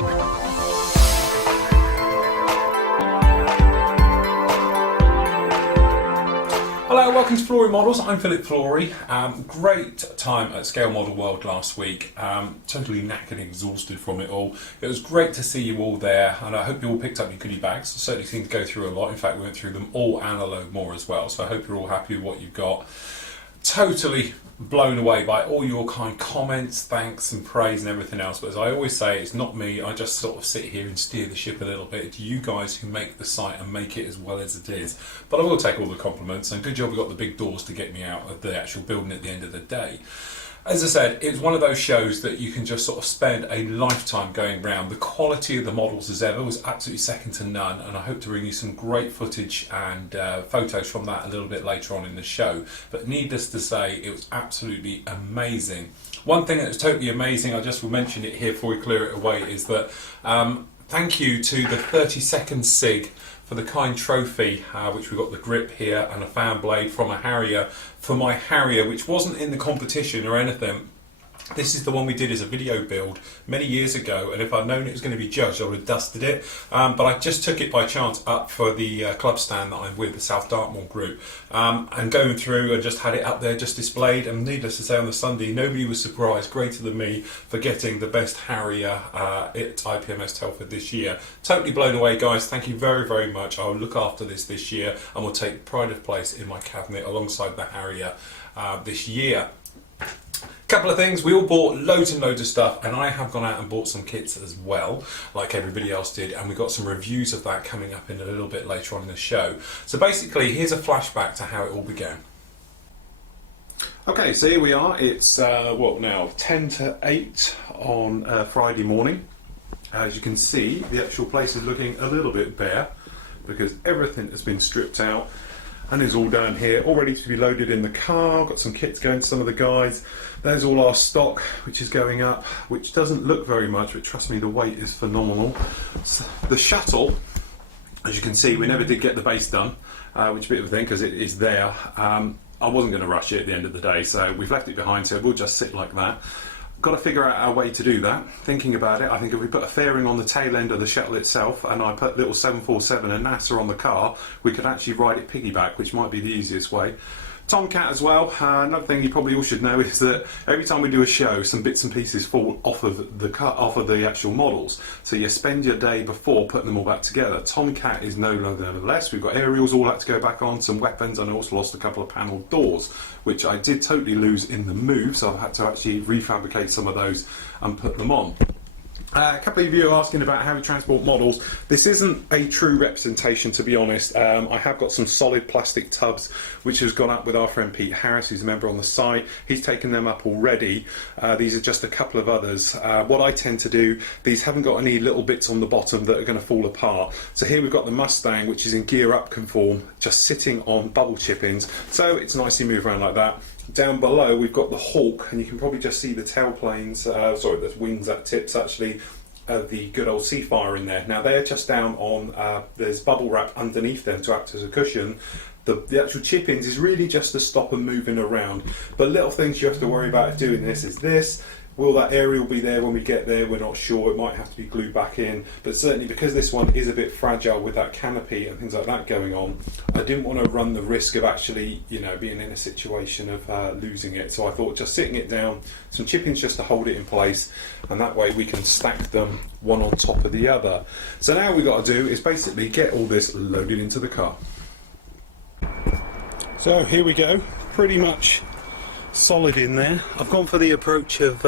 Hello, welcome to Flory Models. I'm Philip Flory. Great time at Scale Model World last week. Totally knackered and exhausted from it all. It was great to see you all there, and I hope you all picked up your goodie bags. I certainly seemed to go through a lot. In fact, we went through them all and a load more as well. So I hope you're all happy with what you've got. Totally blown away by all your kind comments, thanks and praise and everything else. But as I always say, it's not me. I just sort of sit here and steer the ship a little bit. It's you guys who make the site and make it as well as it is. But I will take all the compliments, and good job we got the big doors to get me out of the actual building at the end of the day. As I said, it's one of those shows that you can just sort of spend a lifetime going round. The quality of the models as ever was absolutely second to none, and I hope to bring you some great footage and photos from that a little bit later on in the show. But needless to say, it was absolutely amazing. One thing that was totally amazing, I just will mention it here before we clear it away, is that thank you to the 30-second SIG for the kind trophy, which we got the grip here and a fan blade from a Harrier, for my Harrier, which wasn't in the competition or anything. This is the one we did as a video build many years ago, and if I'd known it was going to be judged, I would have dusted it. But I just took it by chance up for the club stand that I'm with, the South Dartmoor group, and going through and just had it up there just displayed. And needless to say, on the Sunday, nobody was surprised greater than me for getting the best Harrier at IPMS Telford this year. Totally blown away, guys. Thank you very, very much. I'll look after this year and will take pride of place in my cabinet alongside the Harrier this year. Couple of things, we all bought loads and loads of stuff, and I have gone out and bought some kits as well, like everybody else did, and we've got some reviews of that coming up in a little bit later on in the show. So basically, here's a flashback to how it all began. Okay, so here we are. It's what now, 10 to 8 on Friday morning. As you can see, the actual place is looking a little bit bare because everything has been stripped out and is all down here, all ready to be loaded in the car. Got some kits going to some of the guys. There's all our stock, which is going up, which doesn't look very much, but trust me, the weight is phenomenal. So the shuttle, as you can see, we never did get the base done, which is a bit of a thing because it is there. I wasn't going to rush it at the end of the day, so we've left it behind, so we'll just sit like that. Got to figure out our way to do that. Thinking about it, I think if we put a fairing on the tail end of the shuttle itself, and I put little 747 and NASA on the car, we could actually ride it piggyback, which might be the easiest way. Tomcat as well. Another thing you probably all should know is that every time we do a show, some bits and pieces fall off of the actual models. So you spend your day before putting them all back together. Tomcat is no longer nevertheless. We've got aerials all had to go back on, some weapons, and I also lost a couple of panelled doors, which I did totally lose in the move. So I've had to actually refabricate some of those and put them on. A couple of you are asking about how we transport models. This isn't a true representation, to be honest. I have got some solid plastic tubs which has gone up with our friend Pete Harris, who's a member on the site. He's taken them up already. These are just a couple of others. What I tend to do, these haven't got any little bits on the bottom that are going to fall apart. So here we've got the Mustang, which is in gear up conform, just sitting on bubble chip-ins. So it's nicely moved around like that. Down below we've got the Hawk, and you can probably just see the tail planes, sorry, the wings at tips actually, of the good old Seafire in there. Now they're just down on, there's bubble wrap underneath them to act as a cushion. The actual chip-ins is really just to stop them moving around. But little things you have to worry about doing this is this. Will that aerial be there when we get there? We're not sure. It might have to be glued back in. But certainly because this one is a bit fragile with that canopy and things like that going on, I didn't want to run the risk of actually, you know, being in a situation of losing it. So I thought just sitting it down, some chip-ins just to hold it in place, and that way we can stack them one on top of the other. So now what we've got to do is basically get all this loaded into the car. So here we go, pretty much solid in there. I've gone for the approach of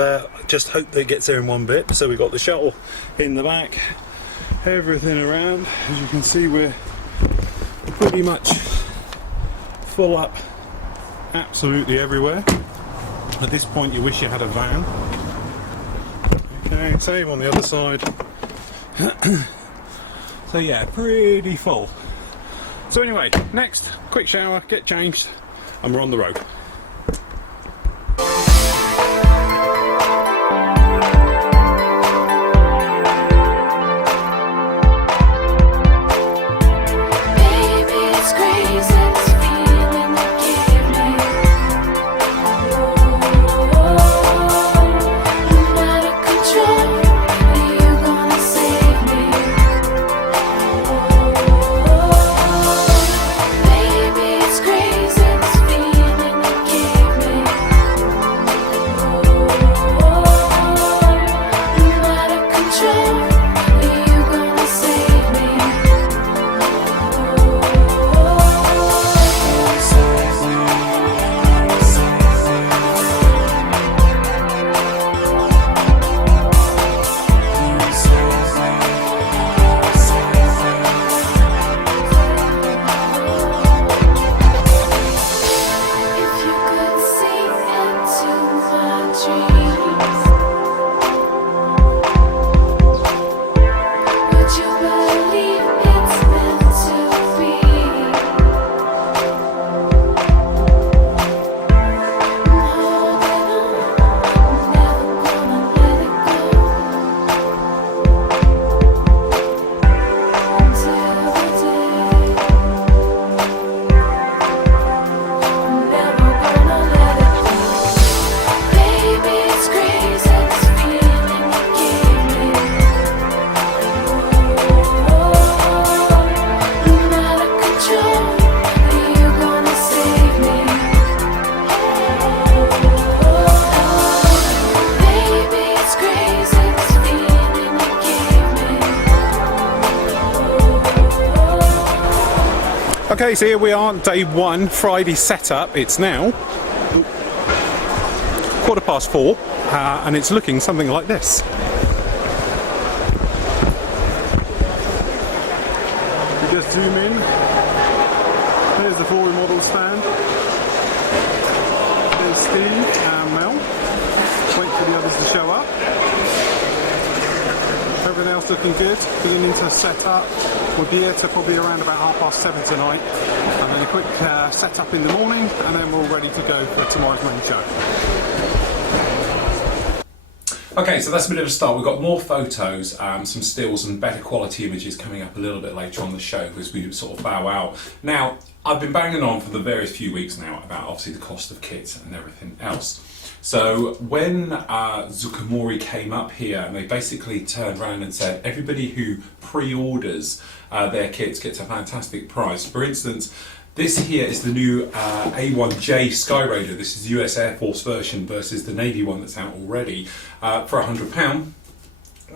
just hope that it gets there in one bit. So we've got the shuttle in the back, everything around. As you can see, we're pretty much full up absolutely everywhere. At this point you wish you had a van. Okay, same on the other side. So yeah, pretty full. So anyway, next, quick shower, get changed, and we're on the road. Okay, so here we are, day one, Friday setup. It's now 4:15, and it's looking something like this. We just zoom in. Here's the Flory Models stand. There's Steve and Mel. Wait for the others to show up. Everything else looking good, beginning to set up. We'll be here to probably around about 7:30 tonight, and then a quick set up in the morning, and then we're all ready to go for tomorrow's main show. Okay, so that's a bit of a start. We've got more photos, some stills and better quality images coming up a little bit later on the show as we sort of bow out. Now, I've been banging on for the various few weeks now about obviously the cost of kits and everything else. So when Zucamori came up here, and they basically turned around and said everybody who pre-orders their kits gets a fantastic price. For instance, this here is the new A1J Sky Raider. This is the US Air Force version versus the Navy one that's out already for £100.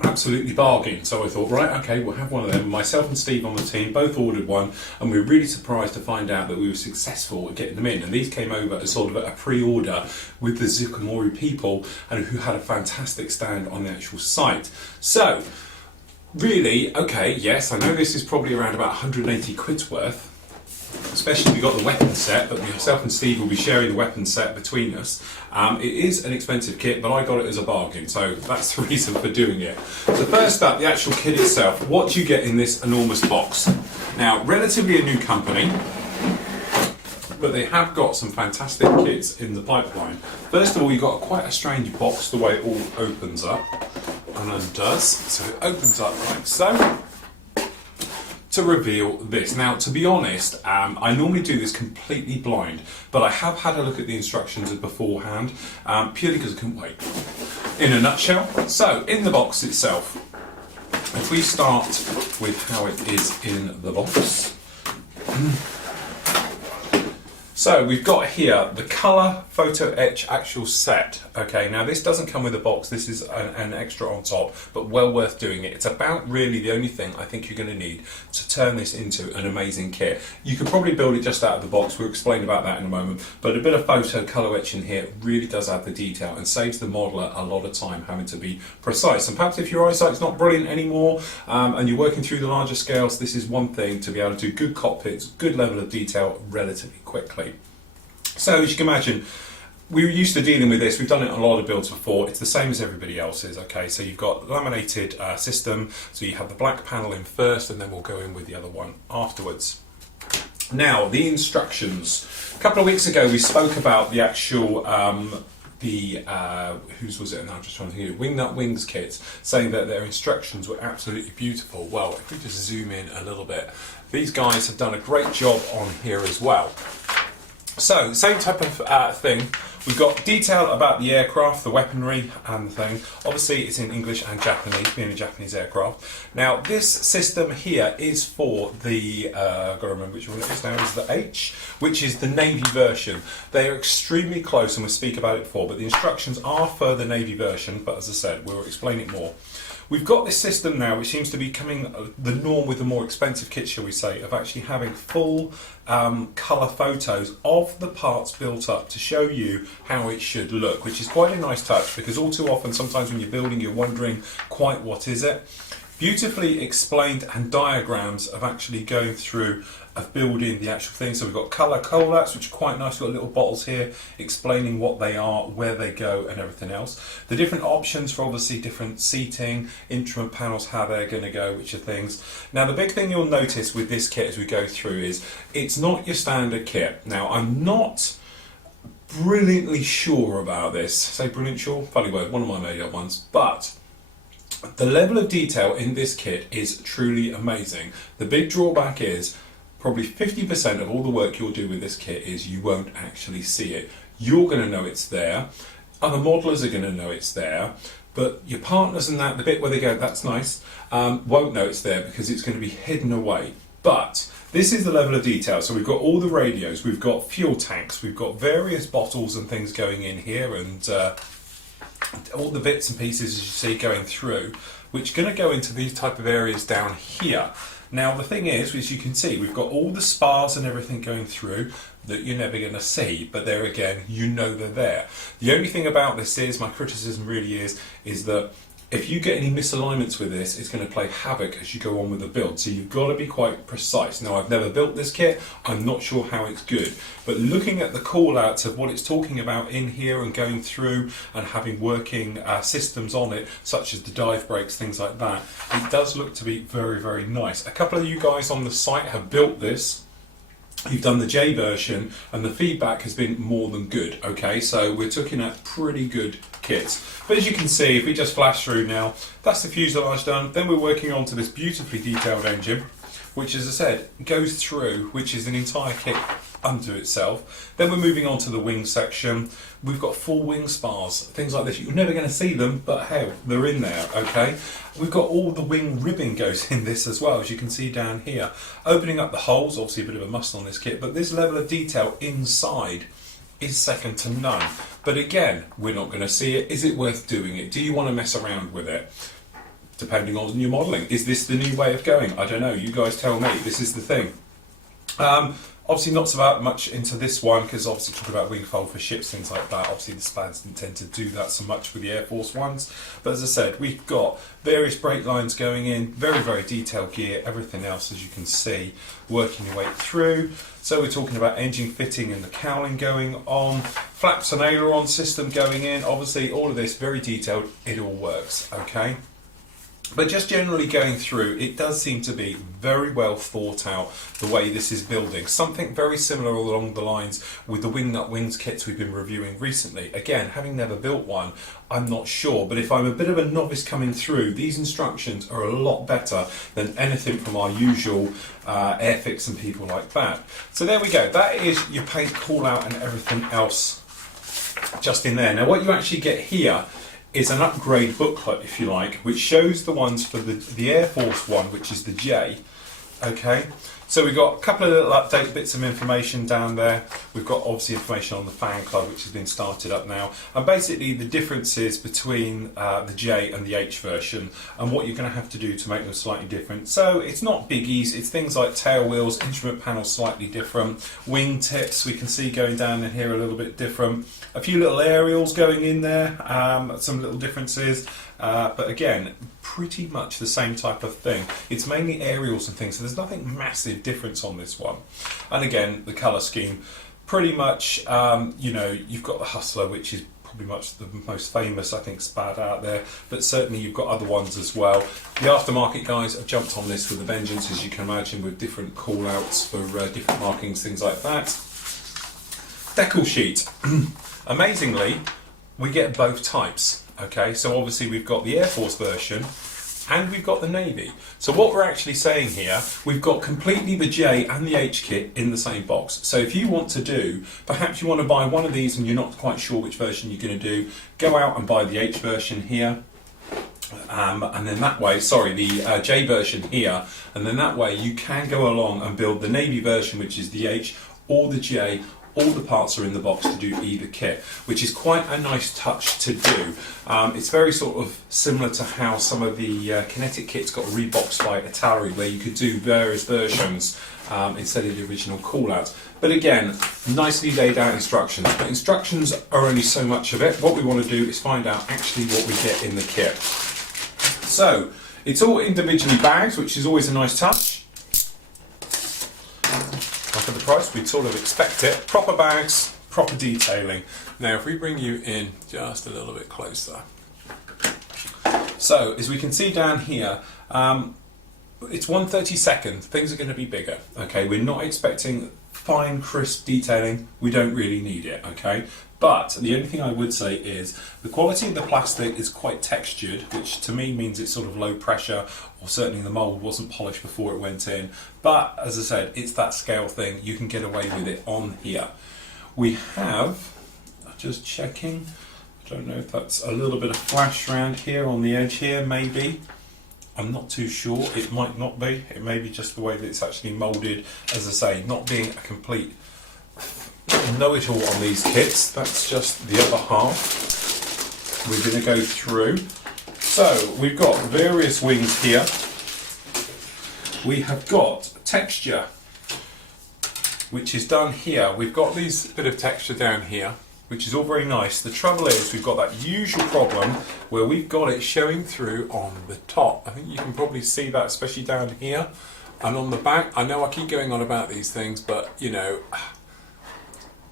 Absolutely bargain. So I thought, right, okay, we'll have one of them. Myself and Steve on the team both ordered one, and we were really surprised to find out that we were successful at getting them in. And these came over as sort of a pre-order with the Zucamori people, and who had a fantastic stand on the actual site. So, really, okay, yes, I know this is probably around about 180 quid's worth. Especially we got the weapon set, but myself and Steve will be sharing the weapon set between us. It is an expensive kit, but I got it as a bargain, so that's the reason for doing it. So first up, the actual kit itself. What do you get in this enormous box? Now, relatively a new company, but they have got some fantastic kits in the pipeline. First of all, you've got quite a strange box, the way it all opens up and undoes. So it opens up like so, to reveal this. Now, to be honest, I normally do this completely blind, but I have had a look at the instructions beforehand, purely because I couldn't wait. In a nutshell, so in the box itself, if we start with how it is in the box. So we've got here the colour photo etch actual set. Okay, now this doesn't come with a box, this is an extra on top, but well worth doing it. It's about really the only thing I think you're going to need to turn this into an amazing kit. You could probably build it just out of the box, we'll explain about that in a moment, but a bit of photo colour etch in here really does add the detail and saves the modeller a lot of time having to be precise. And perhaps if your eyesight's not brilliant anymore and you're working through the larger scales, this is one thing to be able to do good cockpits, good level of detail relatively quickly. So as you can imagine, we were used to dealing with this, we've done it on a lot of builds before, it's the same as everybody else's, okay, so you've got laminated system, so you have the black panel in first and then we'll go in with the other one afterwards. Now, the instructions. A couple of weeks ago we spoke about the actual, whose was it, and I'm just trying to think of it, Wingnut Wings kits, saying that their instructions were absolutely beautiful. Well, if we just zoom in a little bit, these guys have done a great job on here as well. So, same type of thing. We've got detail about the aircraft, the weaponry and the thing. Obviously it's in English and Japanese, being a Japanese aircraft. Now this system here is for the, I've got to remember which one it is now, is the H, which is the Navy version. They are extremely close and we'll speak about it before, but the instructions are for the Navy version, but as I said, we'll explain it more. We've got this system now which seems to be becoming the norm with the more expensive kits, shall we say, of actually having full colour photos of the parts built up to show you how it should look, which is quite a nice touch because all too often sometimes when you're building you're wondering quite what is it. Beautifully explained and diagrams of actually going through of building the actual thing. So we've got colour collats, which are quite nice. We've got little bottles here explaining what they are, where they go and everything else. The different options for obviously different seating, instrument panels, how they're going to go, which are things. Now the big thing you'll notice with this kit as we go through is it's not your standard kit. Now I'm not brilliantly sure about this. Say brilliant sure? Funny word, one of my made up ones. But the level of detail in this kit is truly amazing. The big drawback is probably 50% of all the work you'll do with this kit is you won't actually see it. You're going to know it's there, other modelers are going to know it's there, but your partners and that, the bit where they go, that's nice, won't know it's there because it's going to be hidden away. But this is the level of detail. So we've got all the radios, we've got fuel tanks, we've got various bottles and things going in here, and all the bits and pieces as you see going through, which are going to go into these type of areas down here. Now the thing is, as you can see, we've got all the spars and everything going through that you're never going to see, but there again, you know they're there. The only thing about this is, my criticism really is that if you get any misalignments with this, it's going to play havoc as you go on with the build. So you've got to be quite precise. Now, I've never built this kit. I'm not sure how it's good. But looking at the call-outs of what it's talking about in here and going through and having working systems on it, such as the dive brakes, things like that, it does look to be very, very nice. A couple of you guys on the site have built this. You've done the J version and the feedback has been more than good. Okay, so we're looking at pretty good kits. But as you can see, if we just flash through now, that's the fuselage done. Then we're working on to this beautifully detailed engine, which, as I said, goes through, which is an entire kit unto itself. Then we're moving on to the wing section. We've got full wing spars, things like this. You're never going to see them, but hell, they're in there, okay? We've got all the wing ribbing goes in this as well, as you can see down here. Opening up the holes, obviously a bit of a must on this kit, but this level of detail inside is second to none. But again, we're not going to see it. Is it worth doing it? Do you want to mess around with it? Depending on your modelling. Is this the new way of going? I don't know. You guys tell me. This is the thing. Obviously not so much into this one, because obviously talking about wing fold for ships, things like that. Obviously the spans didn't tend to do that so much with the Air Force ones. But as I said, we've got various brake lines going in, very, very detailed gear, everything else, as you can see, working your way through. So we're talking about engine fitting and the cowling going on, flaps and aileron system going in. Obviously all of this very detailed, it all works, okay? But just generally going through, it does seem to be very well thought out the way this is building. Something very similar along the lines with the wing nut wings kits we've been reviewing recently. Again, having never built one, I'm not sure. But if I'm a bit of a novice coming through, these instructions are a lot better than anything from our usual Airfix and people like that. So there we go. That is your paint call out and everything else just in there. Now what you actually get here is an upgrade booklet, if you like, which shows the ones for the Air Force one, which is the J. Okay, so we've got a couple of little update bits of information down there. We've got obviously information on the fan club, which has been started up now, and basically the differences between the J and the H version and what you're going to have to do to make them slightly different. So it's not biggies, it's things like tail wheels, instrument panels slightly different, wing tips we can see going down in here a little bit different, a few little aerials going in there, some little differences, but again, pretty much the same type of thing. It's mainly aerials and things, so there's nothing massive difference on this one. And again, the colour scheme, pretty much, you know, you've got the Hustler, which is probably much the most famous, I think, SPAD out there, but certainly you've got other ones as well. The aftermarket guys have jumped on this with a vengeance, as you can imagine, with different call-outs for different markings, things like that. Decal sheet. Amazingly, we get both types. Okay, so obviously we've got the Air Force version and we've got the Navy. So what we're actually saying here, we've got completely the J and the H kit in the same box. So if you want to do, perhaps you want to buy one of these and you're not quite sure which version you're going to do, go out and buy the H version here. And then that way, sorry, the J version here, and then that way you can go along and build the Navy version, which is the H, or the J. All the parts are in the box to do either kit, which is quite a nice touch to do. It's very sort of similar to how some of the kinetic kits got reboxed by Atari, where you could do various versions instead of the original call-outs. But again, nicely laid out instructions. But instructions are only so much of it. What we want to do is find out actually what we get in the kit. So, it's all individually bagged, which is always a nice touch. For the price, we'd sort of expect it. Proper bags, proper detailing. Now, if we bring you in just a little bit closer. So, as we can see down here, it's 1/32. Things are going to be bigger. Okay, we're not expecting fine, crisp detailing. We don't really need it. Okay, but the only thing I would say is the quality of the plastic is quite textured, which to me means it's sort of low pressure, or certainly the mould wasn't polished before it went in. But as I said, it's that scale thing. You can get away with it on here. We have, just checking, I don't know if that's a little bit of flash around here on the edge here, maybe. I'm not too sure. It might not be. It may be just the way that it's actually moulded. As I say, not being a complete know-it-all on these kits. That's just the other half. we're going to go through. So we've got various wings here. We have got texture, which is done here. We've got these bit of texture down here, which is all very nice. The trouble is we've got that usual problem where we've got it showing through on the top. I think you can probably see that, especially down here and on the back. I know I keep going on about these things, but you know,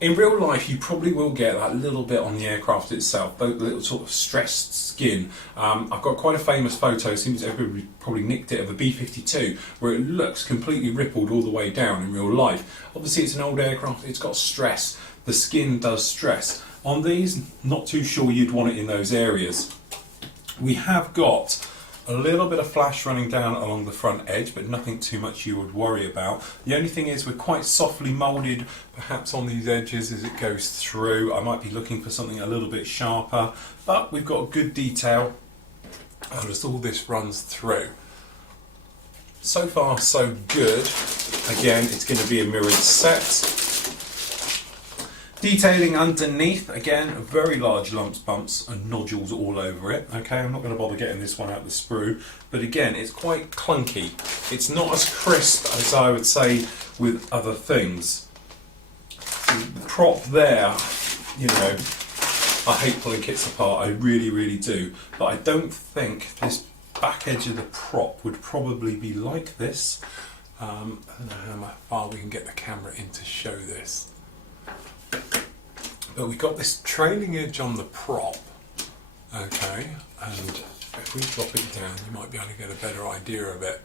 in real life you probably will get that little bit on the aircraft itself, the little sort of stressed skin. I've got quite a famous photo, seems everybody probably nicked it, of a B-52 where it looks completely rippled all the way down in real life. Obviously it's an old aircraft, it's got stress, the skin does stress. On these, not too sure you'd want it in those areas. We have got a little bit of flash running down along the front edge, but nothing too much you would worry about. The only thing is we're quite softly moulded perhaps on these edges as it goes through. I might be looking for something a little bit sharper, but we've got good detail as all this runs through. So far so good. Again, it's going to be a mirrored set. Detailing underneath, again, very large lumps, bumps and nodules all over it. Okay, I'm not going to bother getting this one out of the sprue, but again, it's quite clunky. It's not as crisp as I would say with other things. The prop there, you know, I hate pulling kits apart, I really, really do, but I don't think this back edge of the prop would probably be like this. I don't know how far we can get the camera in to show this. But we've got this trailing edge on the prop, okay, and if we drop it down you might be able to get a better idea of it.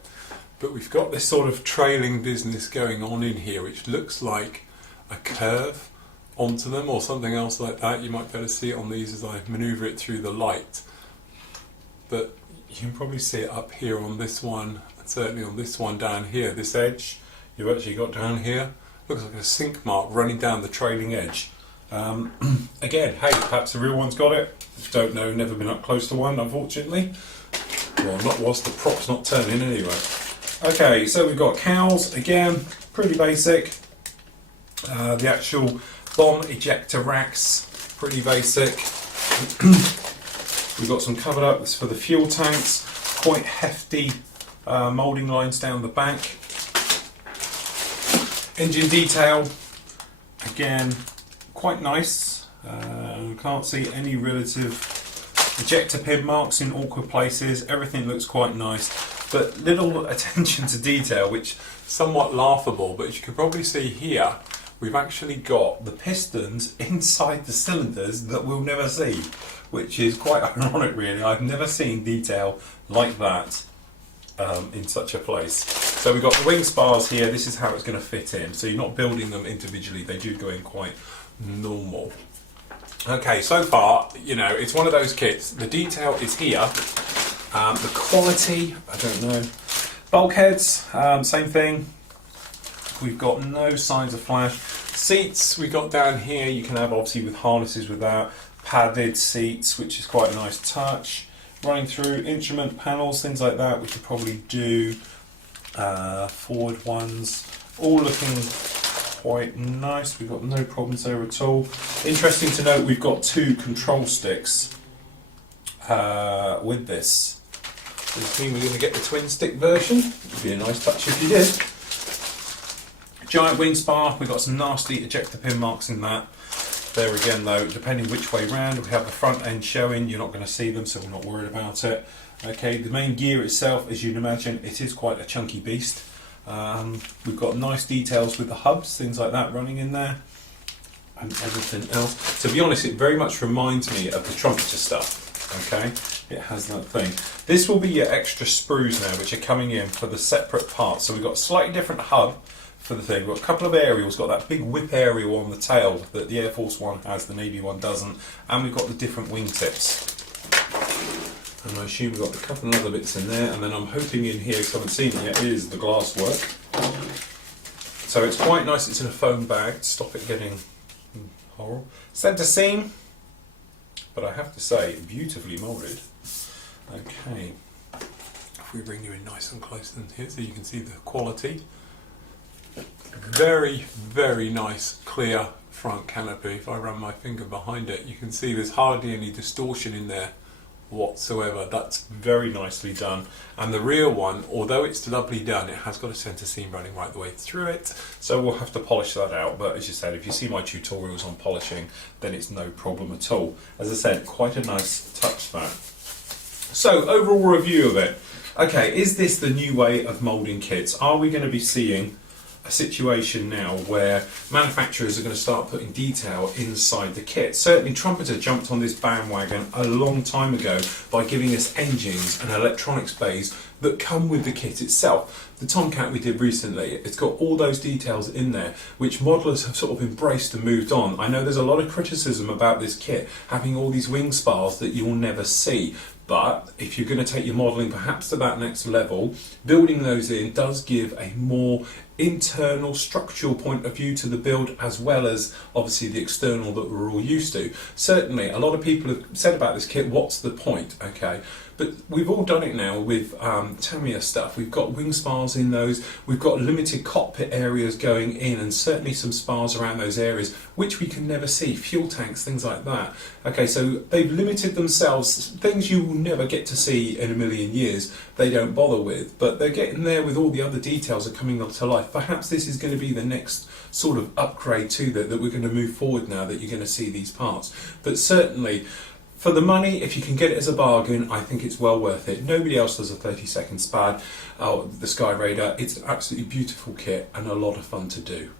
But we've got this sort of trailing business going on in here which looks like a curve onto them or something else like that. You might be able to see it on these as I manoeuvre it through the light. But you can probably see it up here on this one, and certainly on this one down here, this edge you've actually got down here. Looks like a sink mark running down the trailing edge. Again, hey, perhaps the real one's got it. Don't know, never been up close to one, unfortunately. Well, not whilst the prop's not turning anyway. Okay, so we've got cowls, again, pretty basic. The actual bomb ejector racks, pretty basic. We've got some covered up for the fuel tanks, quite hefty moulding lines down the back. Engine detail, again, quite nice. Can't see any relative ejector pin marks in awkward places. Everything looks quite nice, but little attention to detail, which somewhat laughable. But as you can probably see here, we've actually got the pistons inside the cylinders that we'll never see, which is quite ironic, really. I've never seen detail like that in such a place. So we've got the wing spars here. This is how it's going to fit in. So you're not building them individually. They do go in quite normal. Okay, so far, you know, it's one of those kits. The detail is here. The quality, I don't know. Bulkheads, same thing. We've got no signs of flash. Seats we got down here. You can have obviously with harnesses with that. Padded seats, which is quite a nice touch. Running through instrument panels, things like that, we could probably do. Forward ones, all looking quite nice. We've got no problems there at all. Interesting to note, we've got two control sticks with this. Does it mean we're going to get the twin stick version? It'd be a nice touch if you did. Giant wing spar, we've got some nasty ejector pin marks in that. There again though, depending which way round, we have the front end showing, you're not going to see them, so we're not worried about it. Okay, the main gear itself, as you'd imagine, it is quite a chunky beast. We've got nice details with the hubs, things like that running in there, and everything else. To be honest, it very much reminds me of the trumpeter stuff. Okay, it has that thing. This will be your extra sprues now, which are coming in for the separate parts. So we've got a slightly different hub for the thing. We've got a couple of aerials, got that big whip aerial on the tail that the Air Force one has, the Navy one doesn't, and we've got the different wingtips. And I assume we've got a couple of other bits in there, and then I'm hoping in here, because I haven't seen it yet, is the glass work. So it's quite nice, it's in a foam bag to stop it getting horrible. Centre seam, but I have to say, beautifully moulded. Okay, if we bring you in nice and close in here so you can see the quality. Very, very nice clear front canopy. If I run my finger behind it, you can see there's hardly any distortion in there whatsoever. That's very nicely done. And the rear one, although it's lovely done, it has got a centre seam running right the way through it, so we'll have to polish that out. But as you said, if you see my tutorials on polishing, then it's no problem at all. As I said, quite a nice touch that. So overall review of it. Okay, is this the new way of moulding kits? Are we going to be seeing a situation now where manufacturers are going to start putting detail inside the kit? Certainly Trumpeter jumped on this bandwagon a long time ago by giving us engines and electronics bays that come with the kit itself. The Tomcat we did recently, it's got all those details in there which modelers have sort of embraced and moved on. I know there's a lot of criticism about this kit having all these wing spars that you'll never see. But if you're going to take your modelling perhaps to that next level, building those in does give a more internal structural point of view to the build, as well as obviously the external that we're all used to. Certainly a lot of people have said about this kit, what's the point? Okay, but we've all done it now with Tamiya stuff. We've got wing spars in those, we've got limited cockpit areas going in, and certainly some spars around those areas which we can never see, fuel tanks, things like that. Okay, so they've limited themselves, things you will never get to see in a million years, they don't bother with, but they're getting there with all the other details are coming to life. Perhaps this is going to be the next sort of upgrade to that we're going to move forward now that you're going to see these parts. But certainly for the money, if you can get it as a bargain, I think it's well worth it. Nobody else does a 30-second SPAD, the Sky Raider. It's an absolutely beautiful kit and a lot of fun to do.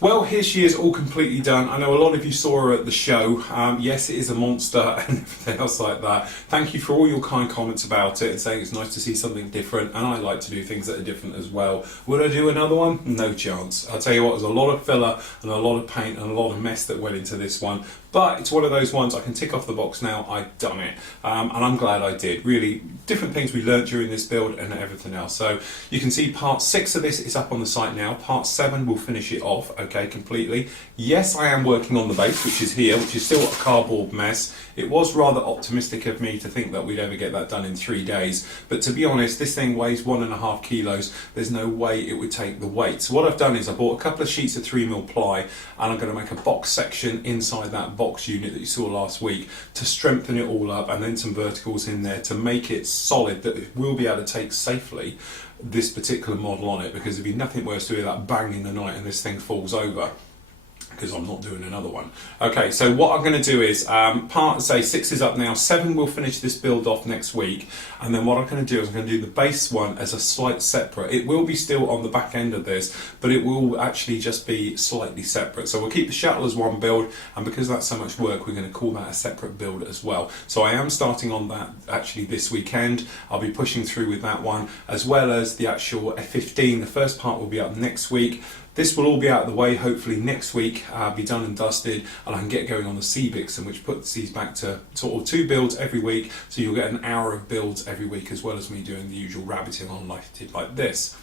Well, here she is, all completely done. I know a lot of you saw her at the show. Yes, it is a monster and everything else like that. Thank you for all your kind comments about it and saying it's nice to see something different, and I like to do things that are different as well. Would I do another one? No chance. I'll tell you what, there's a lot of filler and a lot of paint and a lot of mess that went into this one. But it's one of those ones I can tick off the box now, I've done it. And I'm glad I did. Really, different things we learnt during this build and everything else. So you can see part 6 of this is up on the site now. Part 7 will finish it off, okay, completely. Yes, I am working on the base, which is here, which is still a cardboard mess. It was rather optimistic of me to think that we'd ever get that done in 3 days. But to be honest, this thing weighs 1.5 kilos. There's no way it would take the weight. So what I've done is I bought a couple of sheets of 3mm ply, and I'm going to make a box section inside that box unit that you saw last week to strengthen it all up, and then some verticals in there to make it solid that it will be able to take safely this particular model on it, because there'd be nothing worse to hear that bang in the night and this thing falls over, because I'm not doing another one. Okay, so what I'm going to do is, part, say 6 is up now, 7 will finish this build off next week, and then what I'm going to do is I'm going to do the base one as a slight separate. It will be still on the back end of this, but it will actually just be slightly separate. So we'll keep the shuttle as one build, and because that's so much work, we're going to call that a separate build as well. So I am starting on that actually this weekend. I'll be pushing through with that one, as well as the actual F15. The first part will be up next week. This will all be out of the way hopefully next week, be done and dusted, and I can get going on the Sea-Bixen, which puts these back to sort of 2 builds every week, so you'll get an hour of builds every week, as well as me doing the usual rabbiting on like this.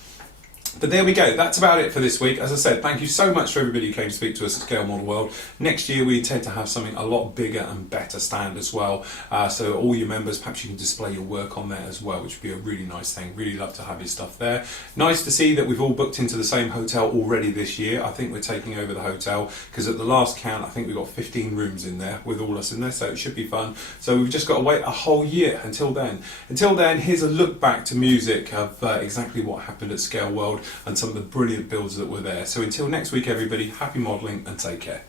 But there we go, that's about it for this week. As I said, thank you so much for everybody who came to speak to us at Scale Model World. Next year we intend to have something a lot bigger and better stand as well. So all your members, perhaps you can display your work on there as well, which would be a really nice thing. Really love to have your stuff there. Nice to see that we've all booked into the same hotel already this year. I think we're taking over the hotel, because at the last count I think we've got 15 rooms in there with all us in there, so it should be fun. So we've just got to wait a whole year until then. Until then, here's a look back to music of exactly what happened at Scale World and some of the brilliant builds that were there. So until next week everybody, happy modelling and take care.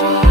try.